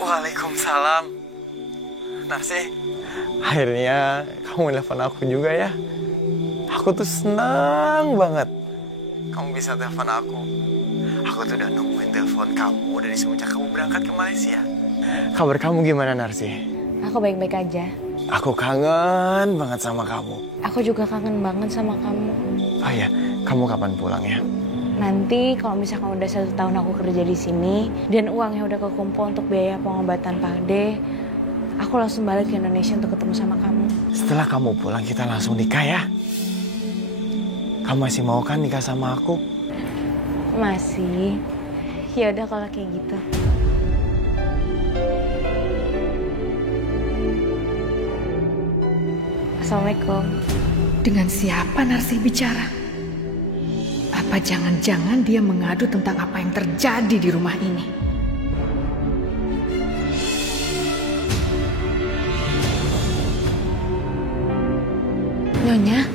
Waalaikumsalam. Narsi, akhirnya kamu nelfon aku juga ya. Aku tuh senang banget kamu bisa telepon aku. Aku tuh udah nungguin telepon kamu dari semenjak kamu berangkat ke Malaysia. Kabar kamu gimana, Narsi? Aku baik-baik aja. Aku kangen banget sama kamu. Aku juga kangen banget sama kamu. Oh ya, kamu kapan pulang ya? Nanti kalau misalkan udah 1 tahun aku kerja di sini dan uangnya udah kekumpul untuk biaya pengobatan Pak Ade, aku langsung balik ke Indonesia untuk ketemu sama kamu. Setelah kamu pulang kita langsung nikah ya? Kamu masih mau kan nikah sama aku? Masih. Ya udah kalau kayak gitu. Assalamualaikum. Dengan siapa Narsi bicara? Apa jangan-jangan dia mengadu tentang apa yang terjadi di rumah ini? Nyonya?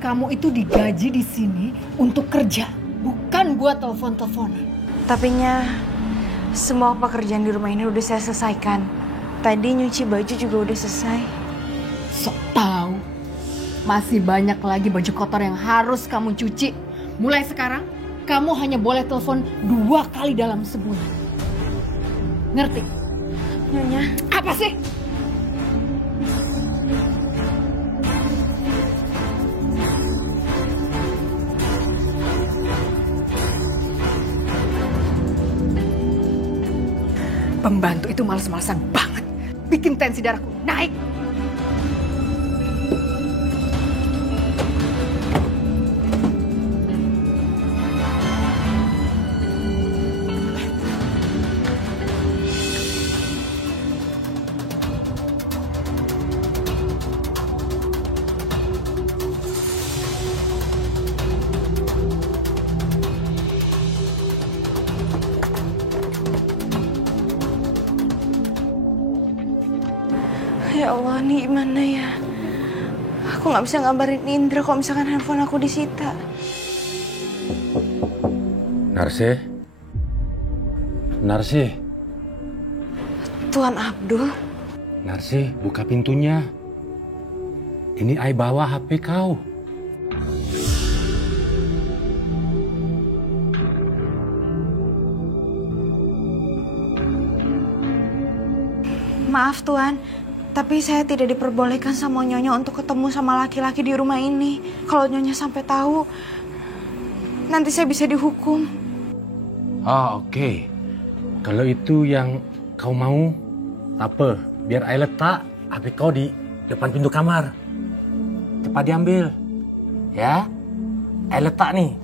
Kamu itu digaji di sini untuk kerja, bukan buat telepon-teleponan. Tapi semua pekerjaan di rumah ini udah saya selesaikan. Tadi nyuci baju juga udah selesai. Sok tahu. Masih banyak lagi baju kotor yang harus kamu cuci. Mulai sekarang, kamu hanya boleh telepon 2 kali dalam sebulan. Ngerti? Nyonya. Apa sih? Pembantu itu males-malesan banget. Bikin tensi darahku naik. Ya Allah, nih gimana ya? Aku nggak bisa ngabarin Indra kalau misalkan handphone aku disita. Narsi? Narsi? Tuan Abdul? Narsi, buka pintunya. Ini Ai bawa HP kau. Maaf Tuan, tapi saya tidak diperbolehkan sama Nyonya untuk ketemu sama laki-laki di rumah ini. Kalau Nyonya sampai tahu, nanti saya bisa dihukum. Oh, oke. Kalau itu yang kau mau, apa? Biar Ai letak HP kau di depan pintu kamar. Cepat diambil. Ya? Ai letak nih.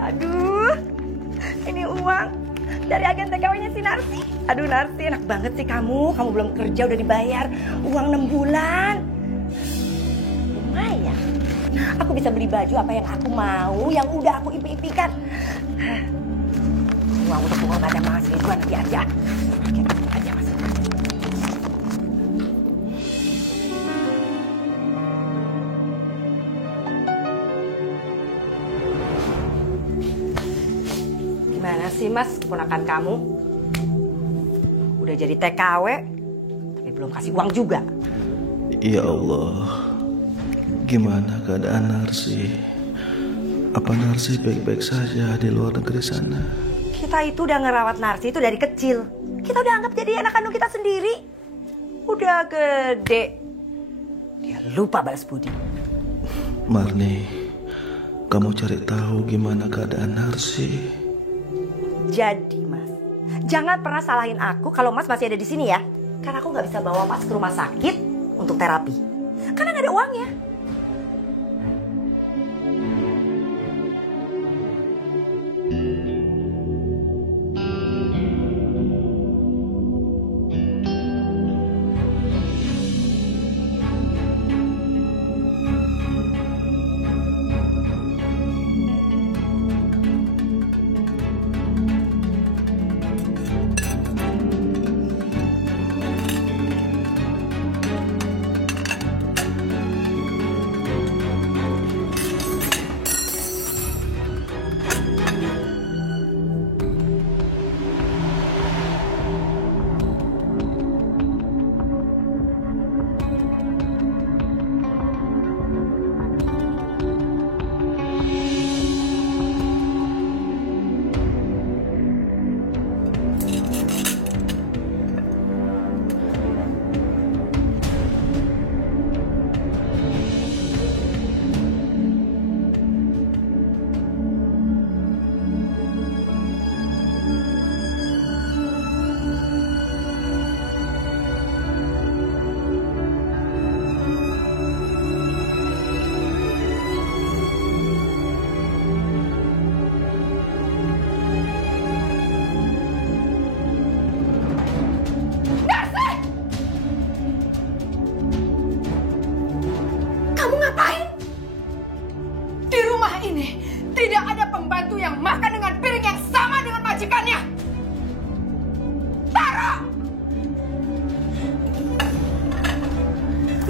Aduh, ini uang dari agen TKW-nya si Narsi. Aduh Narsi, enak banget sih kamu. Kamu belum kerja udah dibayar uang 6 bulan. Lumayan. Aku bisa beli baju apa yang aku mau, yang udah aku impi-impikan. Uang untuk pengobatan mahasiswa nanti aja. Oke, aja Mas. Gimana sih Mas, keponakan kamu? Udah jadi TKW, tapi belum kasih uang juga. Ya Allah, Gimana keadaan Narsi? Apa Narsi baik-baik saja di luar negeri sana? Kita itu udah ngerawat Narsi itu dari kecil. Kita udah anggap jadi anak kandung kita sendiri. Udah gede. Dia lupa balas budi. Marni, kamu cari tahu gimana keadaan Narsi. Jadi Mas, jangan pernah salahin aku kalau Mas masih ada di sini ya. Karena aku nggak bisa bawa Mas ke rumah sakit untuk terapi. Karena nggak ada uangnya.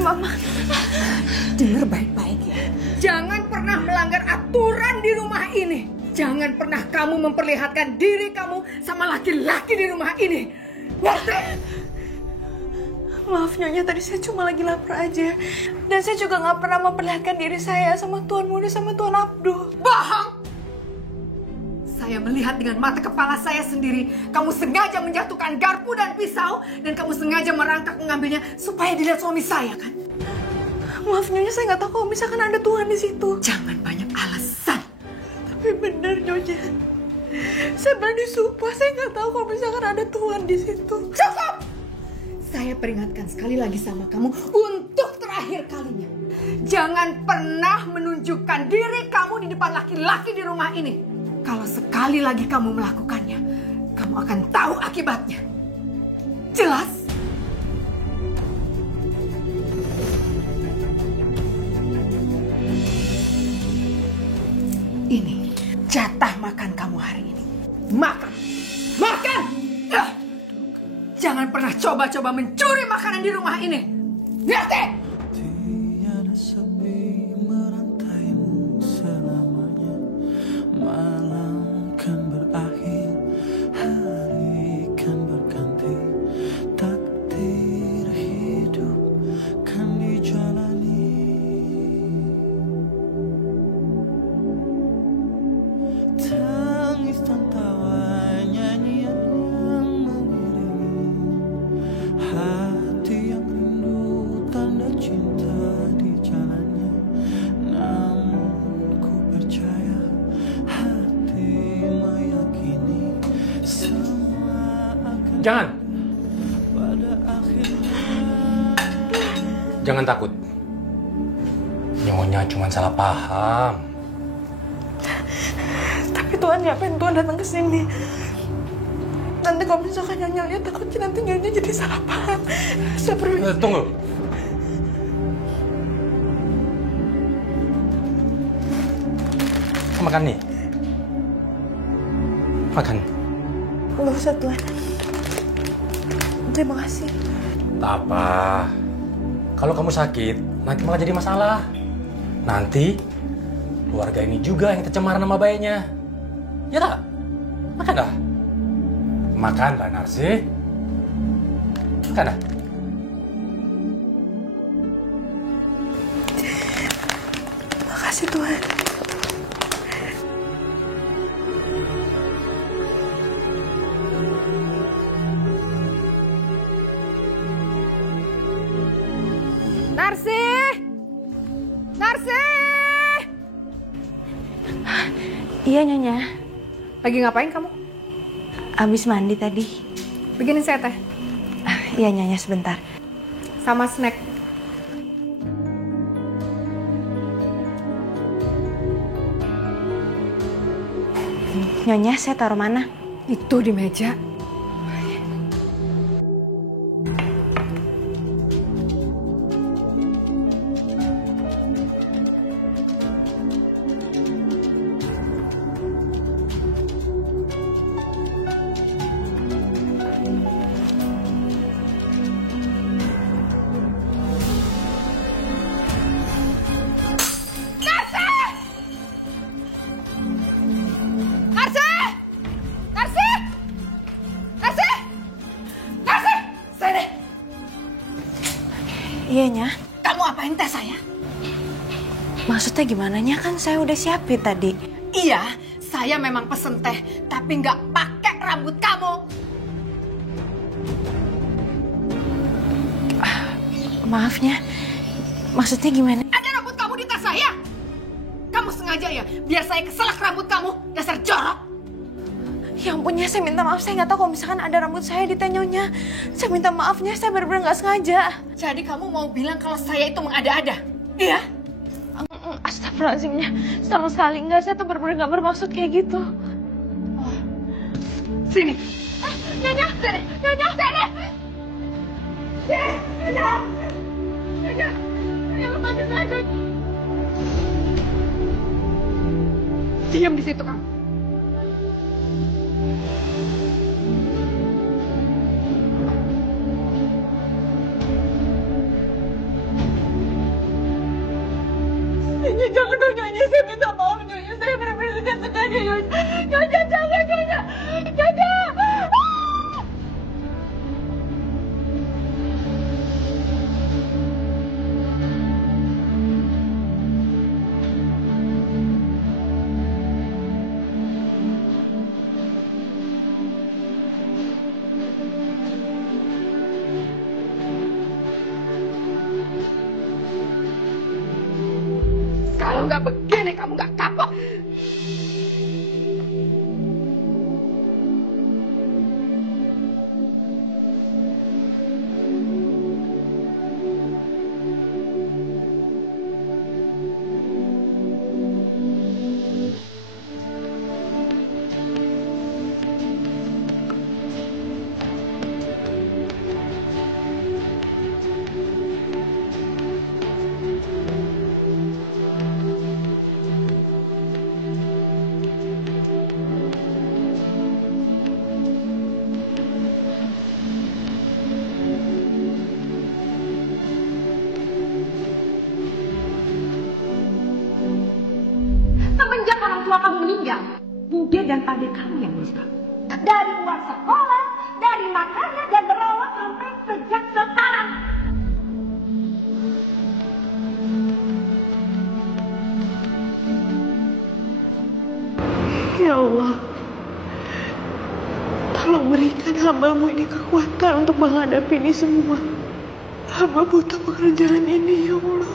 Mama, dengar baik-baik ya. Jangan pernah melanggar aturan di rumah ini. Jangan pernah kamu memperlihatkan diri kamu sama laki-laki di rumah ini. Ngerti? Maaf Nyonya, tadi saya cuma lagi lapar aja. Dan saya juga nggak pernah memperlihatkan diri saya sama Tuan Mudi sama Tuan Abduh. Bohong! Saya melihat dengan mata kepala saya sendiri. Kamu sengaja menjatuhkan garpu dan pisau. Dan kamu sengaja merangkak mengambilnya supaya dilihat suami saya, kan? Maaf Nyonya, saya nggak tahu kalau misalkan ada Tuhan di situ. Jangan banyak alasan. Tapi benar Nyonya. Saya berani sumpah, saya nggak tahu kalau misalkan ada Tuhan di situ. Cukup! Saya peringatkan sekali lagi sama kamu untuk terakhir kalinya. Jangan pernah menunjukkan diri kamu di depan laki-laki di rumah ini. Kalau sekali lagi kamu melakukannya, kamu akan tahu akibatnya. Jelas? Ini jatah makan kamu hari ini. Makan! Makan! Jangan pernah coba-coba mencuri makanan di rumah ini. Ngerti? Tiada sepi merantaimu selamanya. Malam kan berakhir, hari kan berganti. Takdir hidup kan dijalani. Tangis dan tawa, nyanyian yang mengiringi hati yang rindu, tanda cinta di jalannya. Namun ku percaya, hati meyakini semua akan Jangan! pada akhirnya. Jangan takut. Nyonya cuma salah paham. Tapi Tuhan ngapain Tuhan datang ke sini? Nanti kalau misalkan Nyonya takutnya nanti Nyonya jadi salah paham. Saya permisi. Tunggu. Makan nih. Makan. Nggak usah Tuhan. Terima kasih. Tak apa. Kalau kamu sakit, nanti malah jadi masalah. Nanti keluarga ini juga yang tercemar nama baiknya. Ya tak? Makan dah. Makan lah Narsi. Makan dah. kasih Tuhan. Narsi! Narsi! Iya Nyonya, Lagi ngapain kamu? abis mandi tadi. Bikinin saya teh. Iya Nyonya, sebentar. Sama snack. Nyonya, saya taruh mana? Itu di meja. Iya Nya. Kamu apain teh saya? Maksudnya gimana Nya? Kan saya udah siapin tadi. Iya, saya memang pesen teh, tapi nggak pakai rambut kamu. Maafnya, maksudnya gimana? Ada rambut kamu di tas saya. Kamu sengaja ya, biar saya keselak rambut kamu, dasar jorok. Ya ampunnya, saya minta maaf. Saya nggak tahu kalau misalkan ada rambut saya di teh Nyonya. Saya minta maafnya, saya benar-benar nggak sengaja. Jadi kamu mau bilang kalau saya itu mengada-ada? Iya? Astagfirullahaladzimnya, sama sekali enggak. Saya tuh benar-benar nggak bermaksud kayak gitu. Sini. Nyonya, sini. Nyonya, sini. Sini, Nyonya. Nyonya, Nyonya lepasin saya. Diam di situ kamu. Nyonya, jangan dong Nyonya, saya minta maaf Nyonya, saya benar-benar tidak sengaja Nyonya. Nyonya, jangan Nyonya. Nyonya. Kalau nggak begini kamu nggak kapok. Semenjak orang tua kamu meninggal, Bude dan Pade kamu yang ngurus kamu. Dari uang sekolah, dari makanan dan merawat sampai sejak sekarang. Ya Allah, tolong berikan hamba-Mu ini kekuatan untuk menghadapi ini semua. Hamba butuh pekerjaan ini, ya Allah.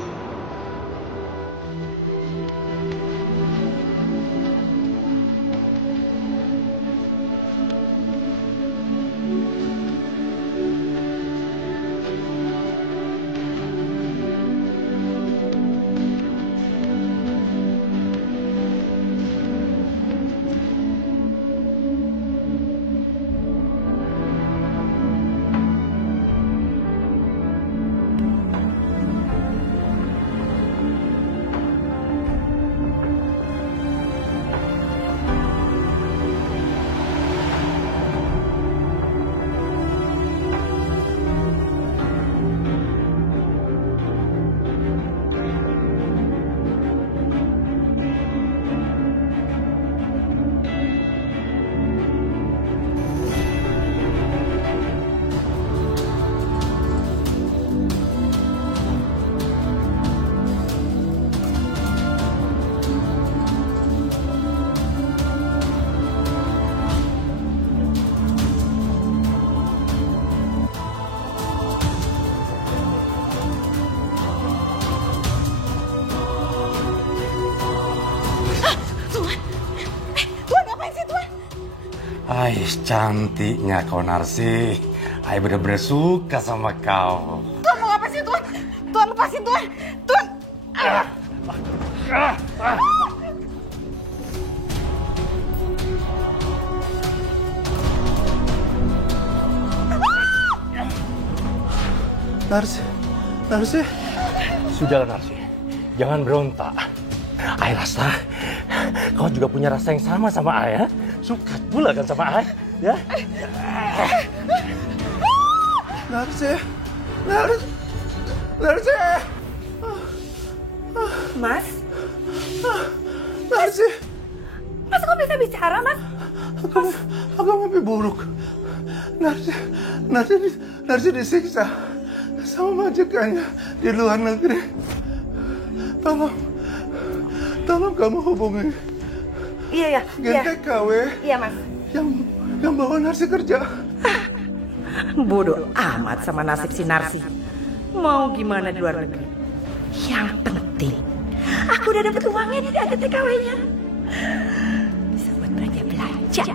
Hai, cantiknya kau Narsi. Saya benar-benar suka sama kau. Tuan mau apa sih Tuan? Tuan lepasin Tuan. Tuan. Narsi. Sudahlah Narsi, jangan berontak. Ayah rasa kau juga punya rasa yang sama ayah. Suka pula kan sama ayah, ya? Narsi. Mas? Narsi. Mas kok bisa bicara Mas? Aku mimpi buruk. Narsi disiksa sama majikannya di luar negeri. Tolong kamu hubungi Iya. Gen TKW Iya Mas. yang bawa Narsi kerja. Bodoh amat sama nasib si Narsi. Mau gimana di luar negeri? Yang penting aku udah dapet uangnya di agen TKW-nya. Bisa buat belanja.